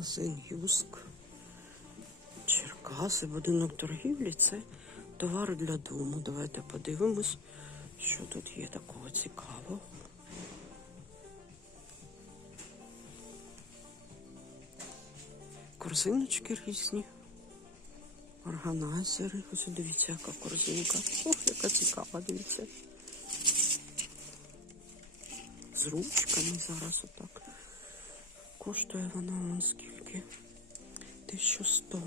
Магазин Юск. Черкаси, будинок торгівлі це товари для дому. Давайте подивимось, що тут є такого цікавого. Корзиночки різні. Органайзери. Ось дивіться, яка корзинка. Ох, яка цікава, дивіться. З ручками зараз отак. Коштує вона вон скільки? 1100.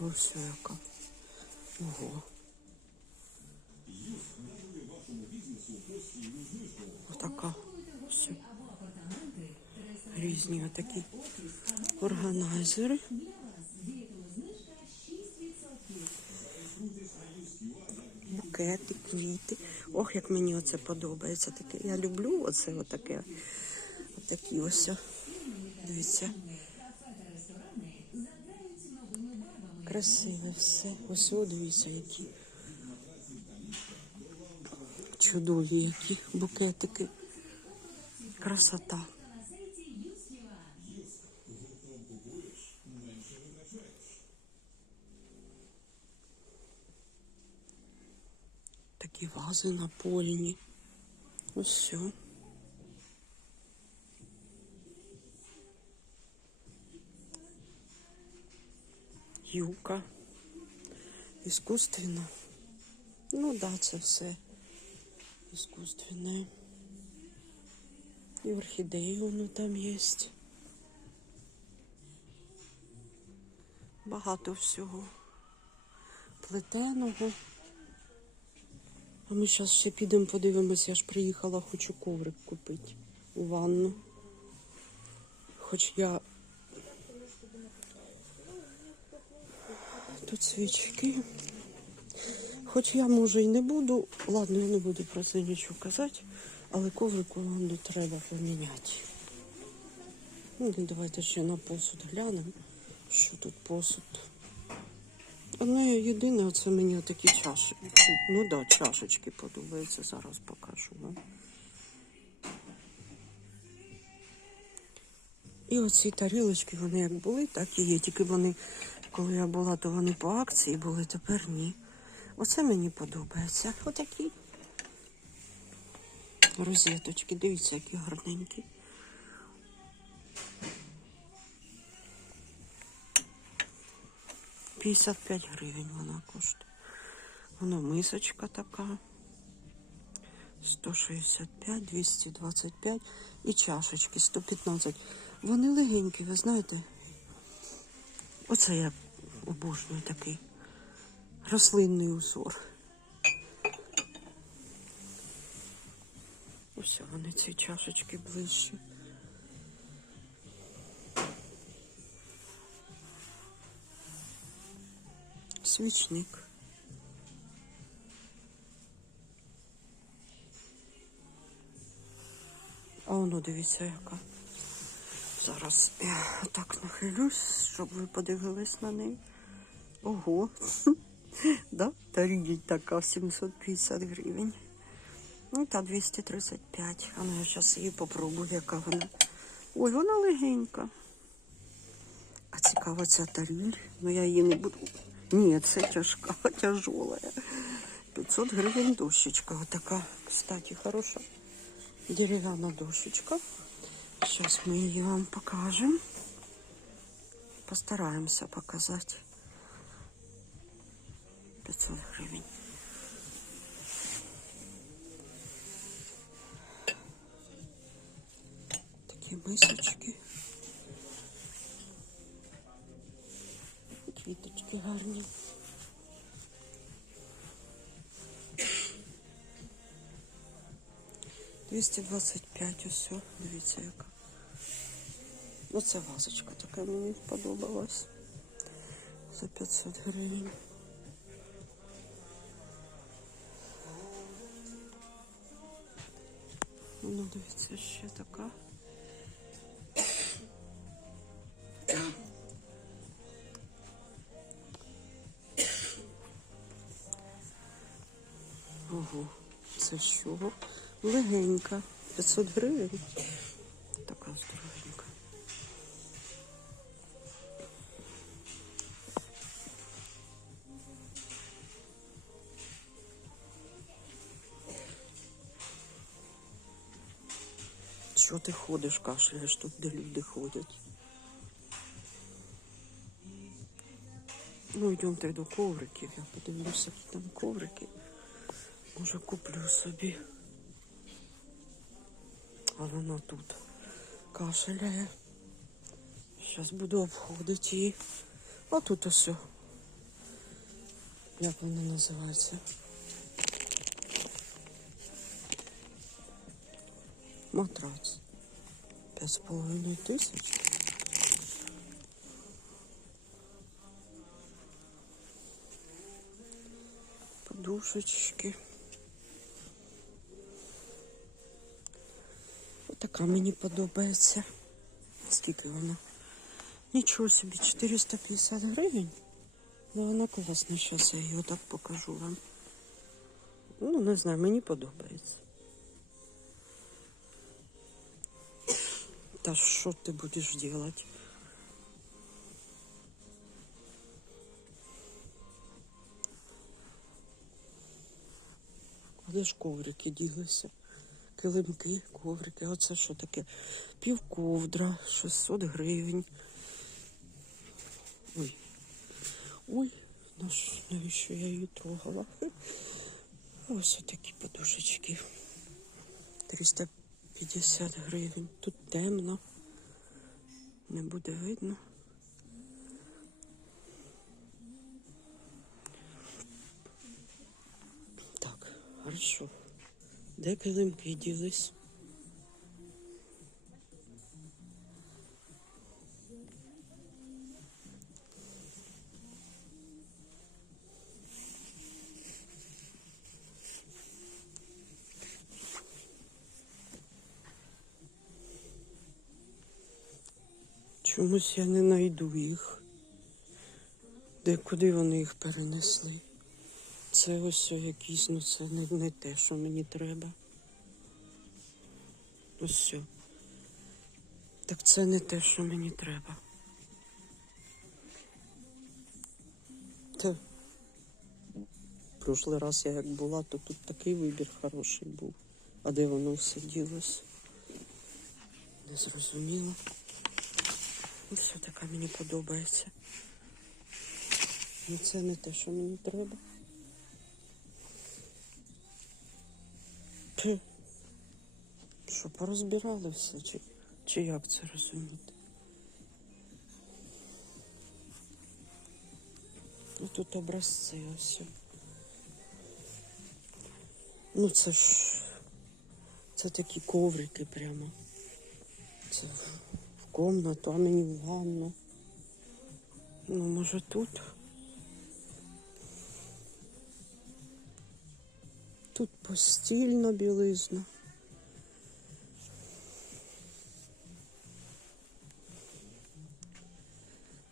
Ось яка. Ого. Отака. Ось. Різні отакі органайзери. Букети, квіти. Ох, як мені оце подобається. Таке. Я люблю оце отаке. Отакі ось. Дивіться. Красиве все. Ось дивіться, які. Чудові які букетики. Красота. Такі вази напольні. Ось все. Юка. Іскусственно. Ну да, це все іскусственне. І орхідеї воно там є. Багато всього. Плетеного. А ми зараз ще підемо подивимося, я ж приїхала, хочу коврик купити у ванну. Хоч я тут свічки. Хоч я може і не буду, ладно, я не буду про це нічого казати, але коврик у ванну треба поміняти. Ну, давайте ще на посуд глянемо, що тут посуд. Одне єдине, це мені такі чаші. Ну да, чашечки подобаються, зараз покажу вам. І оці тарілочки, вони як були, так і є. Тільки вони, коли я була, то вони по акції були, тепер ні. Оце мені подобається. Отакі розеточки. Дивіться, які гарненькі. П'ятдесят п'ять гривень вона коштує. Воно мисочка така. 165, 225 і чашечки 115. Вони легенькі, ви знаєте. Оце я обожнюю такий рослинний узор. Ось вони ці чашечки ближче. Свічник. А воно дивіться яка. Зараз я так нахилюсь, щоб ви подивились на неї. Ого. да? Таріль така 750 гривень. Ну, та 235. А ну я зараз її попробую, яка вона. Ой, вона легенька. А цікаво ця таріль. Ну я її не буду. Ні, це тяжка, тяжола. 500 гривень дощечка. Отака, кстати, хороша. Дерев'яна дощечка. Сейчас мы ее вам покажем. Постараемся показать. 500 гривень. Такі мисочки. Квіточки гарні. Двісті двадцять п'ять усе. Дивіться яка. Ну, це вазочка така мені сподобалась. За 500 гривень. Ну, дивіться, ще така. Це що? Легенька. 500 гривень. така здоровенька. Що ти ходиш, кашляєш тут, де люди ходять? Ну, йдемте до ковриків. Я подивлюся, які там коврики. Може, куплю собі. А вона тут кашляє. Зараз буду обходити її. А тут ось. Як вона називається? Матрац. П'ять з половиною тисяч. Подушечки. Така мені подобається. Скільки вона? Нічого собі, 450 гривень. Ну, вона класна, зараз я її отак покажу вам. Ну, не знаю, мені подобається. Та що ти будеш робити? А де ж коврики ділися? Килимки, коврики. А це що таке? Півковдра, 600 гривень. Ой. Ой, навіщо я її трогала? Ось такі подушечки. 350 гривень. Тут темно. Не буде видно. Так, хорошо. Де килимки ділись? Чомусь я не знайду їх. Де куди вони їх перенесли? Це ось якісь, ну це не, не те, що мені треба. Ось все. Так це не те, що мені треба. Та. Прошлий раз я як була, то тут такий вибір хороший був. А де воно все ділось? Не зрозуміло. Ну, все така мені подобається. Ну це не те, що мені треба. Пф. Що, порозбирали все, чи, чи як це розуміти? Ну тут образці ось. Ну це ж це такі коврики прямо. Це в комнату, а мені в ванну. Ну, може тут. Тут постільна білизна.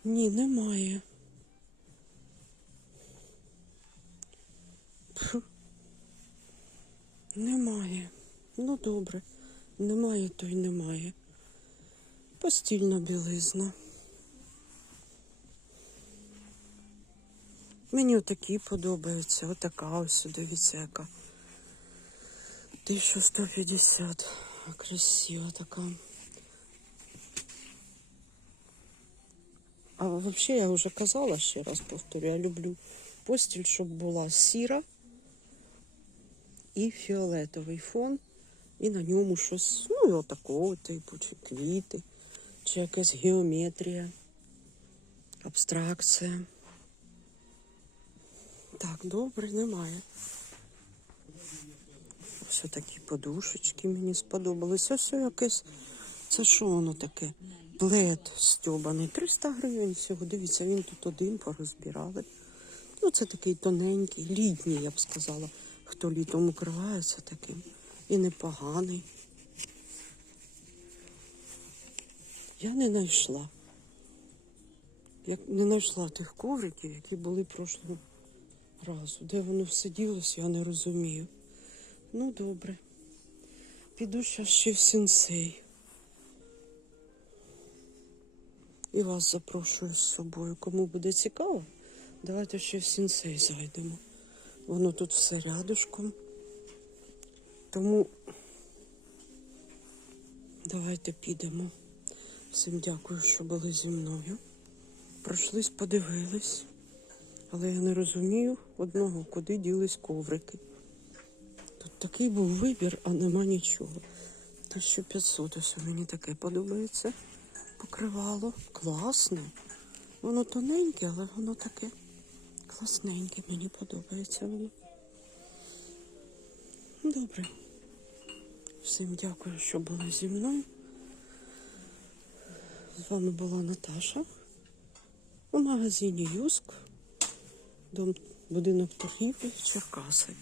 Ні, немає. Немає. Ну добре. Немає, то й немає. Постільна білизна. Мені отакі подобаються. Отака ось, дивіться, яка. 1150. Красива така. А взагалі я вже казала, ще раз повторю, я люблю постіль, щоб була сіра і фіолетовий фон, і на ньому щось, ну, і отакого типу, чи квіти, чи якась геометрія, абстракція. Так, добре, немає. Ось такі подушечки мені сподобались. Ось якесь. Це що воно таке? Плед стьобаний. 300 гривень всього. Дивіться, він тут один порозбирали. Ну, це такий тоненький, літній, я б сказала. Хто літом укривається таким. І непоганий. Я не знайшла. Я не знайшла тих ковриків, які були прошлого разу. Де воно все ділося, я не розумію. Ну, добре. Піду зараз ще в сенсей. І вас запрошую з собою. Кому буде цікаво, давайте ще в сінсей зайдемо. Воно тут все рядышком. Тому давайте підемо. Всім дякую, що були зі мною. Пройшлись, подивились. Але я не розумію одного, куди ділись коврики. Такий був вибір, а нема нічого. 1500 ось мені таке подобається. Покривало. Класне. Воно тоненьке, але воно таке класненьке. Мені подобається воно. Добре. Всім дякую, що були зі мною. З вами була Наташа у магазині Юск, дом, будинок торгівлі Черкаси.